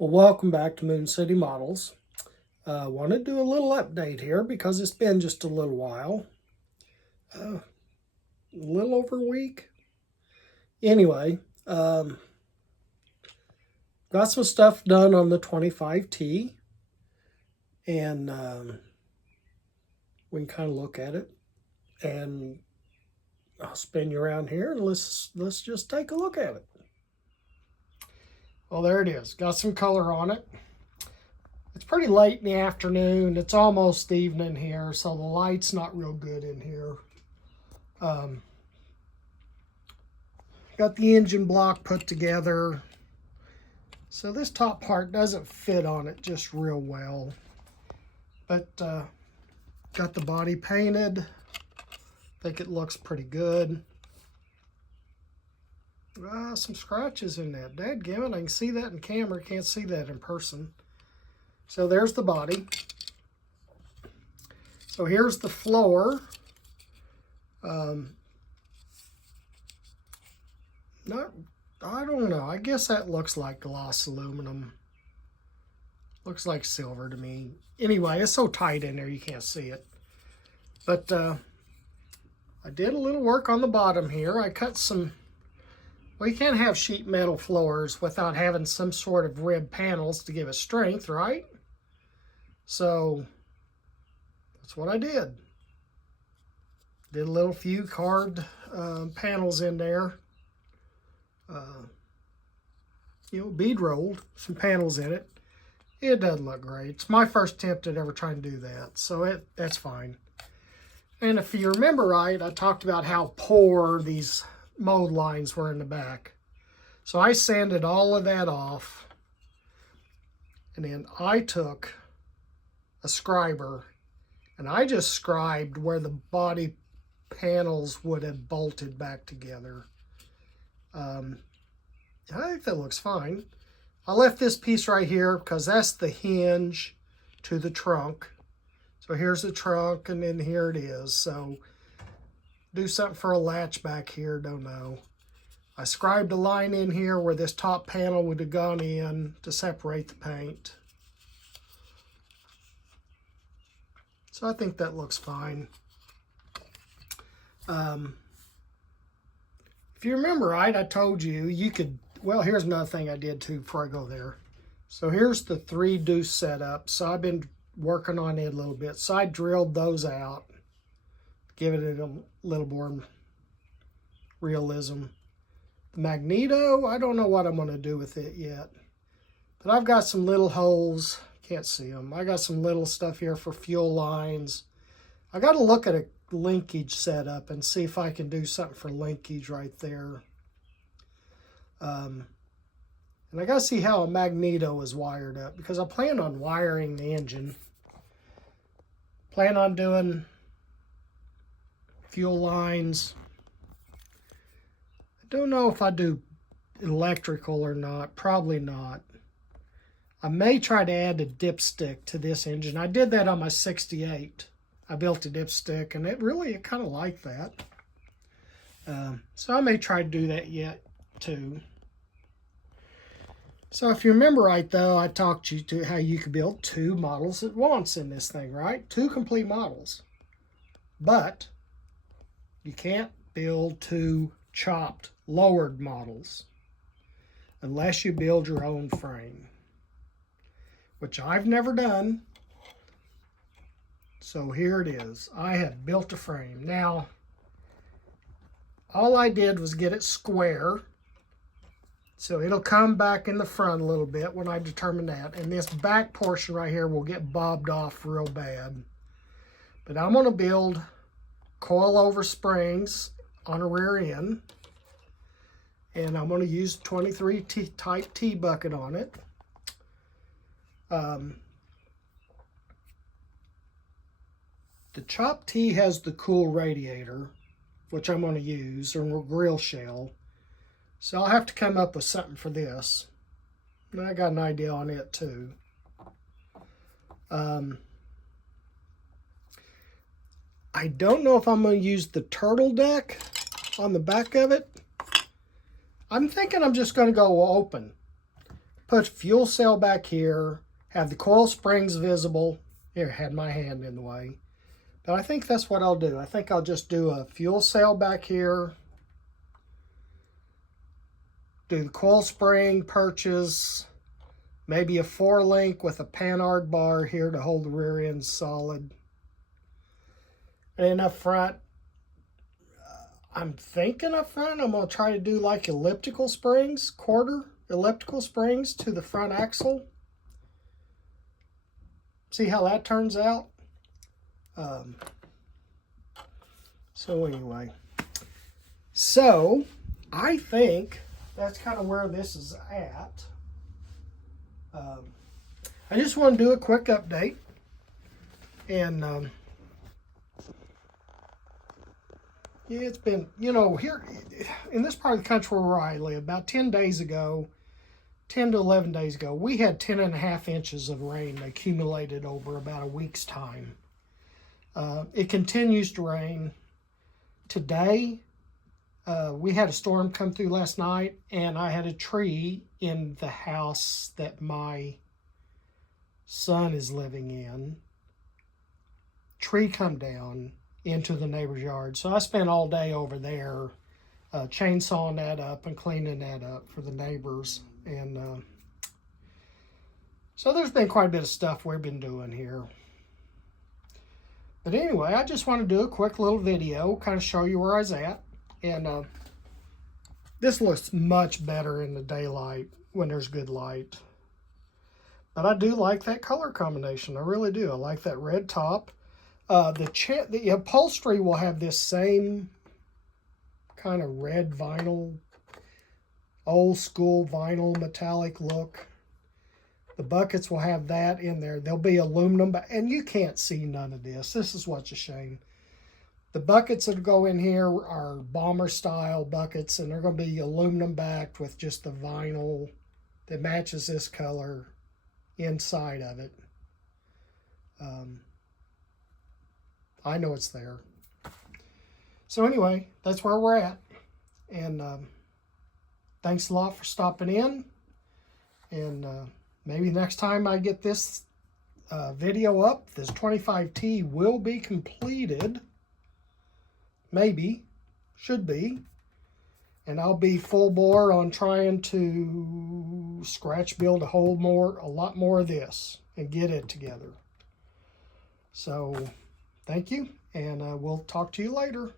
Well, welcome back to Moon City Models. Want to do a little update here because it's been just a little while. A little over a week. Anyway, got some stuff done on the 25T. And we can kind of look at it. And I'll spin you around here and let's just take a look at it. Well, there it is. Got some color on it. It's pretty late in the afternoon. It's almost evening here, so the light's not real good in here. Got the engine block put together. So this top part doesn't fit on it just real well. But got the body painted. I think it looks pretty good. Some scratches in that. Dadgummit, I can see that in camera. Can't see that in person. So there's the body. So here's the floor. I don't know. I guess that looks like gloss aluminum. Looks like silver to me. Anyway, it's so tight in there you can't see it. But I did a little work on the bottom here. I cut some... Well, you can't have sheet metal floors without having some sort of rib panels to give it strength, right? So that's what I did. Did a little few carved panels in there. Bead rolled some panels in it. It doesn't look great. It's my first attempt at ever trying to do that, so that's fine. And if you remember right, I talked about how poor these mold lines were in the back. So I sanded all of that off, and then I took a scriber and I just scribed where the body panels would have bolted back together. I think that looks fine. I left this piece right here because that's the hinge to the trunk. So here's the trunk, and then here it is. So do something for a latch back here, don't know. I scribed a line in here where this top panel would have gone in to separate the paint. So I think that looks fine. If you remember right, I told you could, well, here's another thing I did too before I go there. So here's the 3 deuce setup. So I've been working on it a little bit. So I drilled those out, giving it a little more realism. The magneto, I don't know what I'm going to do with it yet. But I've got some little holes. Can't see them. I got some little stuff here for fuel lines. I got to look at a linkage setup and see if I can do something for linkage right there. And I got to see how a magneto is wired up, because I plan on wiring the engine. Plan on doing fuel lines. I don't know if I do electrical or not. Probably not. I may try to add a dipstick to this engine. I did that on my 68. I built a dipstick, and it kind of liked that. So I may try to do that yet too. So if you remember right, though, I talked you to how you could build 2 models at once in this thing, right? 2 complete models. But you can't build 2 chopped, lowered models unless you build your own frame, which I've never done. So here it is. I have built a frame. Now, all I did was get it square. So it'll come back in the front a little bit when I determine that. And this back portion right here will get bobbed off real bad. But I'm going to build coil-over springs on a rear end. And I'm going to use 23 type T bucket on it. The Chop T has the cool radiator, which I'm going to use, or grill shell. So I'll have to come up with something for this. And I got an idea on it too. I don't know if I'm going to use the turtle deck on the back of it. I'm thinking I'm just going to go open. put fuel cell back here, have the coil springs visible. Here, I had my hand in the way. But I think that's what I'll do. I think I'll just do a fuel cell back here. Do the coil spring perches. Maybe a 4-link with a panhard bar here to hold the rear end solid. And up front, I'm thinking up front, I'm going to try to do like elliptical springs, quarter elliptical springs to the front axle. See how that turns out? So anyway, so I think that's kind of where this is at. I just want to do a quick update. And yeah, it's been, you know, here in this part of the country where I live, about 10 days ago, 10 to 11 days ago, we had 10.5 inches of rain accumulated over about a week's time. It continues to rain. Today, we had a storm come through last night, and I had a tree in the house that my son is living in. Tree come down into the neighbor's yard. So I spent all day over there chainsawing that up and cleaning that up for the neighbors. And so there's been quite a bit of stuff we've been doing here. But anyway, I just want to do a quick little video, kind of show you where I was at. And this looks much better in the daylight when there's good light. But I do like that color combination. I really do. I like that red top. The upholstery will have this same kind of red vinyl, old school vinyl metallic look. The buckets will have that in there. They'll be aluminum, and you can't see none of this. This is what's a shame. The buckets that go in here are bomber style buckets, and they're going to be aluminum backed with just the vinyl that matches this color inside of it. I know it's there. So anyway, that's where we're at. And thanks a lot for stopping in. And maybe next time I get this video up, this 25T will be completed. Maybe. Should be. And I'll be full bore on trying to scratch build a lot more of this and get it together. So thank you, and we'll talk to you later.